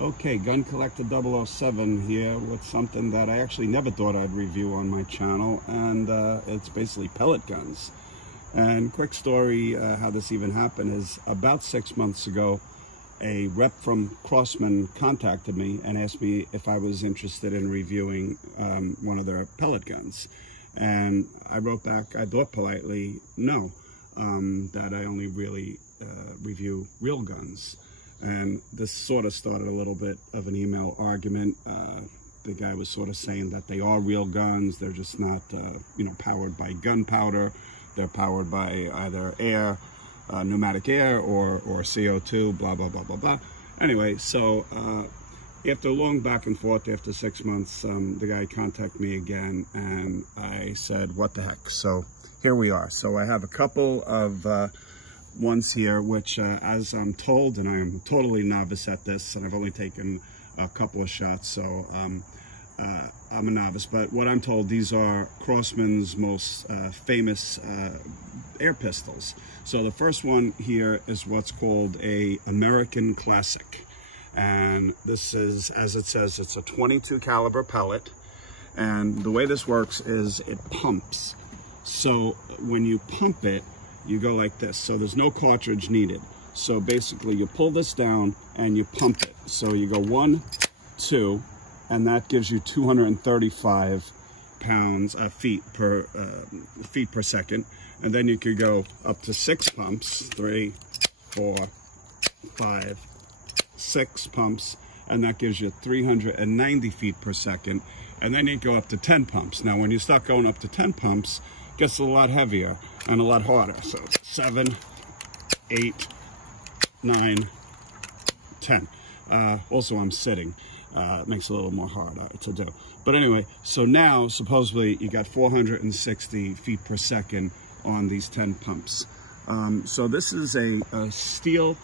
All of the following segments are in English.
Okay, Gun Collector 007 here with something that I actually never thought I'd review on my channel, and it's basically pellet guns. And quick story how this even happened is about 6 months ago, a rep from Crosman contacted me and asked me if I was interested in reviewing one of their pellet guns. And I wrote back, I thought politely, no, that I only really review real guns. And this sort of started a little bit of an email argument. The guy was sort of saying that they are real guns. They're just not, powered by gunpowder. They're powered by either air, pneumatic air, or CO2, blah, blah, blah, blah, blah. Anyway, so after a long back and forth, after 6 months, the guy contacted me again, and I said, what the heck? So here we are. So I have a couple of ones here, which as I'm told, and I'm totally novice at this, and I've only taken a couple of shots, so I'm a novice, but what I'm told, these are Crosman's most famous air pistols. So the first one here is what's called a American Classic, and this is, as it says, it's a 22 caliber pellet, and the way this works is it pumps. So when you pump it, you go like this. So there's no cartridge needed. So basically you pull this down and you pump it. So you go 1, 2, and that gives you 235 feet per second. And then you could go up to 6 pumps, 3, 4, 5, 6 pumps, and that gives you 390 feet per second. And then you go up to 10 pumps. Now when you start going up to 10 pumps, it gets a lot heavier and a lot harder. So 7, 8, 9, 10. Also, I'm sitting. It makes it a little more hard to do. But anyway, so now supposedly you got 460 feet per second on these 10 pumps. So this is a steel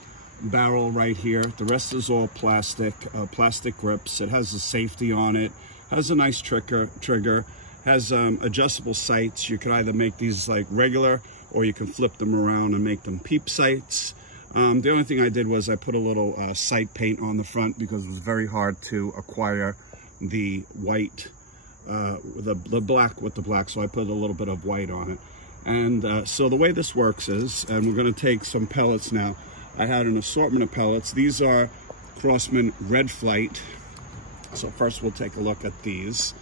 barrel right here. The rest is all plastic, plastic grips. It has a safety on it. Has a nice trigger. Has adjustable sights. You can either make these like regular, or you can flip them around and make them peep sights. The only thing I did was I put a little sight paint on the front because it was very hard to acquire the white, the black with the black, so I put a little bit of white on it. And so the way this works is, and we're going to take some pellets now. I had an assortment of pellets. These are Crosman Red Flight. So first we'll take a look at these.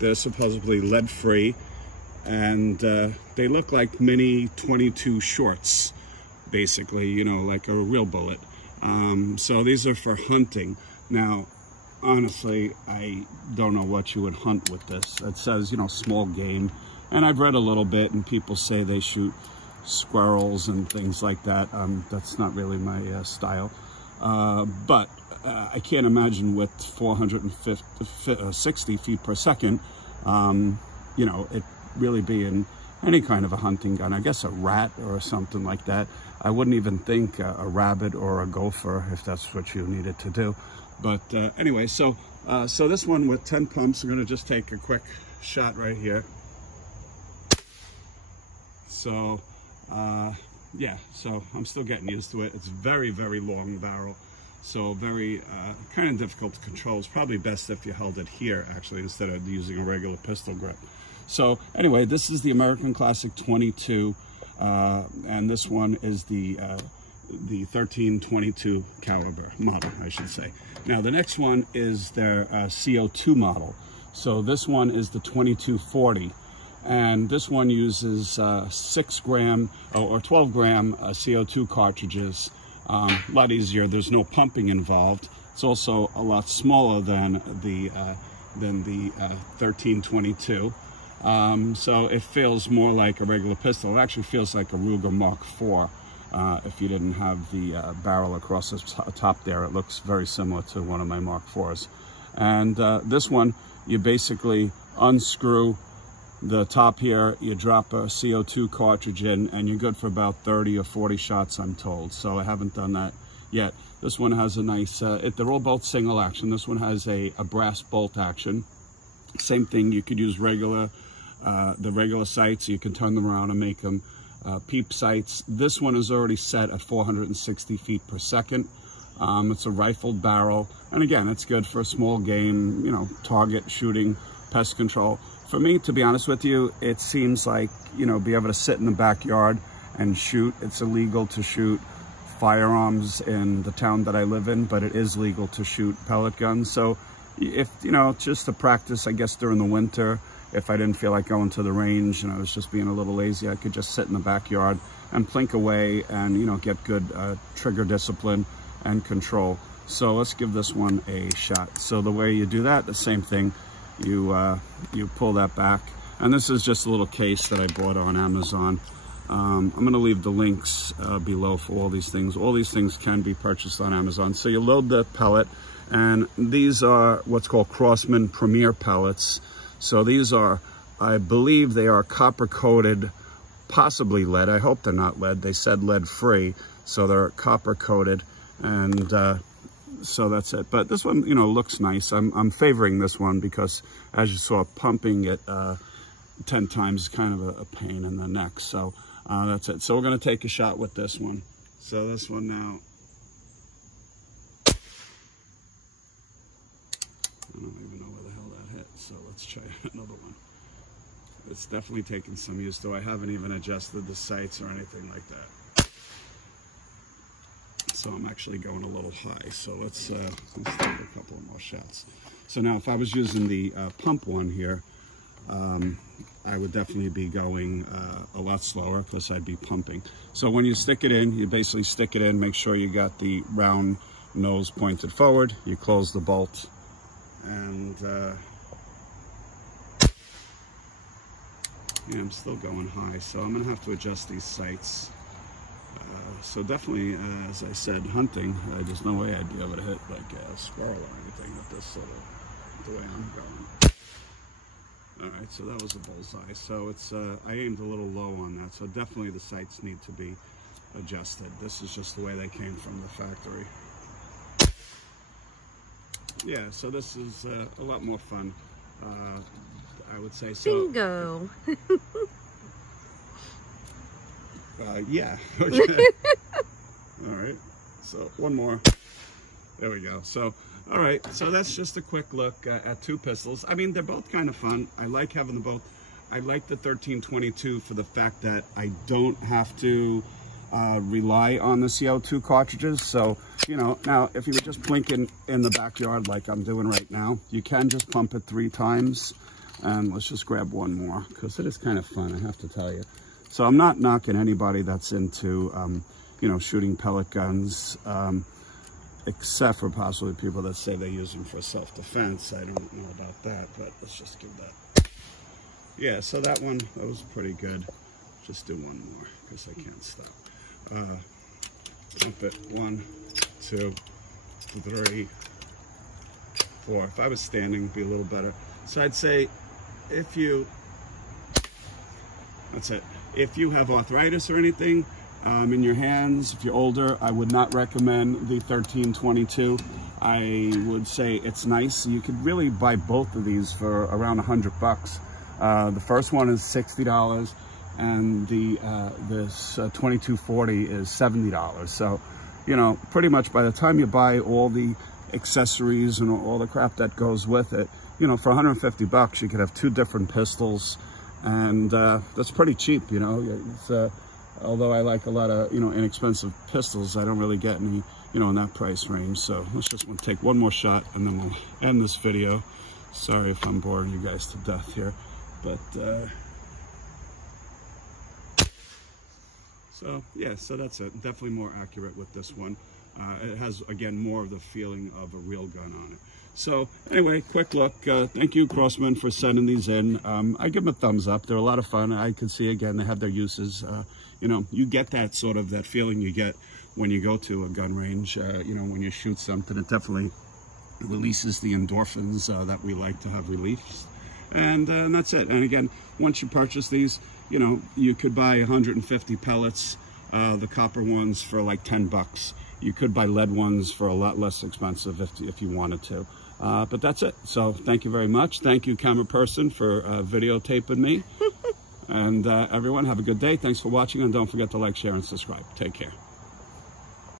They're supposedly lead-free, and they look like mini 22 shorts, basically, like a real bullet. So these are for hunting. Now, honestly, I don't know what you would hunt with this. It says, small game, and I've read a little bit, and people say they shoot squirrels and things like that. That's not really my style, but I can't imagine with 460 feet per second, it really being any kind of a hunting gun. I guess a rat or something like that. I wouldn't even think a rabbit or a gopher if that's what you needed to do. But anyway, so this one with 10 pumps, I'm going to just take a quick shot right here. So, yeah, so I'm still getting used to it. It's very, very long barrel. So very kind of difficult to control. It's probably best if you held it here, actually, instead of using a regular pistol grip. So anyway, this is the American Classic 22, and this one is the 1322 caliber model, I should say. Now the next one is their CO2 model. So this one is the 2240, and this one uses 6 gram or 12 gram CO2 cartridges. A lot easier. There's no pumping involved. It's also a lot smaller than the 1322. So it feels more like a regular pistol. It actually feels like a Ruger Mark IV. If you didn't have the barrel across the top there, it looks very similar to one of my Mark IVs. And this one, you basically unscrew the top here, you drop a CO2 cartridge in, and you're good for about 30 or 40 shots, I'm told. So I haven't done that yet. This one has a nice, they're all both single action. This one has a brass bolt action. Same thing, you could use the regular sights. You can turn them around and make them peep sights. This one is already set at 460 feet per second. It's a rifled barrel, and again, it's good for small game, you know, target shooting, pest control. For me, to be honest with you, it seems like, you know, be able to sit in the backyard and shoot. It's illegal to shoot firearms in the town that I live in, but it is legal to shoot pellet guns. So if, you know, just to practice, I guess during the winter, if I didn't feel like going to the range and I was just being a little lazy, I could just sit in the backyard and plink away and, you know, get good trigger discipline and control. So let's give this one a shot. So the way you do that, the same thing, you pull that back. And this is just a little case that I bought on Amazon. I'm going to leave the links below for all these things. All these things can be purchased on Amazon. So you load the pellet, and these are what's called Crosman Premier pellets. So these are, I believe they are copper coated, possibly lead. I hope they're not lead. They said lead free, so they're copper coated, and so that's it. But this one, you know, looks nice. I'm favoring this one because, as you saw, pumping it 10 times is kind of a pain in the neck. So that's it. So we're going to take a shot with this one. So this one now, I don't even know where the hell that hit. So let's try another one. It's definitely taken some use, though I haven't even adjusted the sights or anything like that. So I'm actually going a little high. So let's take a couple of more shots. So now if I was using the pump one here, I would definitely be going a lot slower because I'd be pumping. So when you stick it in, you basically stick it in, make sure you got the round nose pointed forward, you close the bolt, and yeah, I'm still going high, so I'm gonna have to adjust these sights. So definitely, as I said, hunting, there's no way I'd be able to hit like a squirrel or anything with this sort of, the way I'm going. All right, so that was a bullseye. So it's, I aimed a little low on that, so definitely the sights need to be adjusted. This is just the way they came from the factory. Yeah, so this is a lot more fun, I would say. So, bingo! yeah. Okay. All right, so one more. There we go. So, all right, so that's just a quick look at two pistols. I mean, they're both kind of fun. I like having them both. I like the 1322 for the fact that I don't have to rely on the CO2 cartridges. So, you know, now if you were just plinking in the backyard like I'm doing right now, you can just pump it 3 times. And let's just grab one more because it is kind of fun, I have to tell you. So I'm not knocking anybody that's into, you know, shooting pellet guns, except for possibly people that say they use them for self-defense. I don't know about that, but let's just give that. Yeah, so that one, that was pretty good. Just do one more because I can't stop. Pump it 1, 2, 3, 4. If I was standing, it'd be a little better. So I'd say if you, that's it. If you have arthritis or anything in your hands, if you're older, I would not recommend the 1322. I would say it's nice. You could really buy both of these for around $100. The first one is $60, and this 2240 is $70. So, you know, pretty much by the time you buy all the accessories and all the crap that goes with it, you know, for $150 you could have 2 different pistols, and that's pretty cheap, you know. It's, although I like a lot of, you know, inexpensive pistols, I don't really get any, you know, in that price range. So let's just take one more shot and then we'll end this video. Sorry if I'm boring you guys to death here, but so yeah, so that's it. Definitely more accurate with this one. It has, again, more of the feeling of a real gun on it. So anyway, quick look. Thank you, Crosman, for sending these in. I give them a thumbs up. They're a lot of fun. I can see, again, they have their uses. You know, you get that sort of, that feeling you get when you go to a gun range. You know, when you shoot something, it definitely releases the endorphins that we like to have released. And that's it. And again, once you purchase these, you know, you could buy 150 pellets, the copper ones for like $10. You could buy lead ones for a lot less expensive if you wanted to. But that's it. So thank you very much. Thank you, camera person, for videotaping me. And everyone, have a good day. Thanks for watching, and don't forget to like, share, and subscribe. Take care.